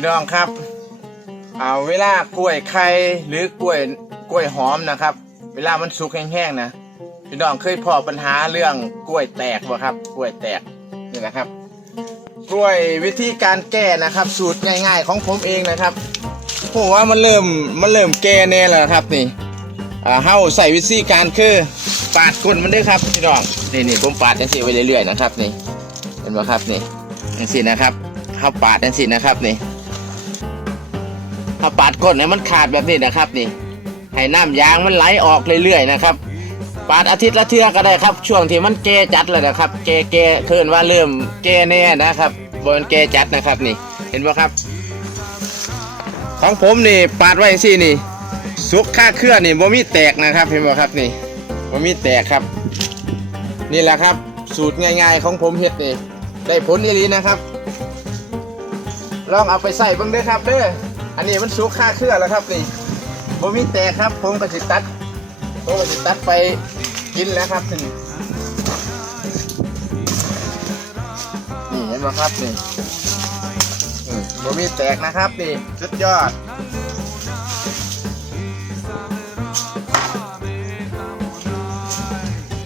พี่น้องครับเอาเวลากล้วยไข่หรือกล้วยกล้วยหอมนะครับ เวลามันสุกแห้งๆนะพี่น้องเคยพอปัญหาเรื่องกล้วยแตกบ่ครับ กล้วยแตกนี่นะครับ กล้วยวิธีการแก้นะครับ สูตรง่าย ๆ ของผมเองนะครับผมว่ามันเริ่มมันเริ่มแก่แน่แล้วครับนี่อ่าเฮาใส่วิธีการคือปาดก้นมันด้วยครับพี่น้องนี่นี่ผมปาดจังซี่ไปเรื่อยๆนะครับนี่เห็นไหมครับนี่จังซี่นะครับเฮาปาดจังซี่นะครับนี่ เฮาปาดก้นให้มันขาดแบบนี้นะครับนี่ให้น้ำยางมันไหลออกเรื่อยๆนะครับ ปาดอาทิตย์ละเทื่อก็ได้ครับ ช่วงที่มันแก่จัดเลยนะครับแก่แก่เคินว่าเริ่มแก่แน่นะครับบนแก่จัดนะครับนี่ เห็นไหมครับ ของผมนี่ปาดไว้สินี่สุกค่าเคลื่อนนี่บ่มีแตกนะครับ เห็นไหมครับนี่บ่มีแตกครับ นี่แหละครับ สูตรง่าย ๆ ของผมเฮ็ดนี่ได้ผลดีนะครับ ลองเอาไปใส่บิ่งด้อครับเด้อ อันนี้มันสุกค่าเครื่อแล้วครับนี่บ่มีแตกครับ ผมก็สิตัดผมก็สิตัดไปกินแล้วครับนี่นี่เห็นไหมครับนี่อืมบ่มีแตกนะครับนี่สุดยอด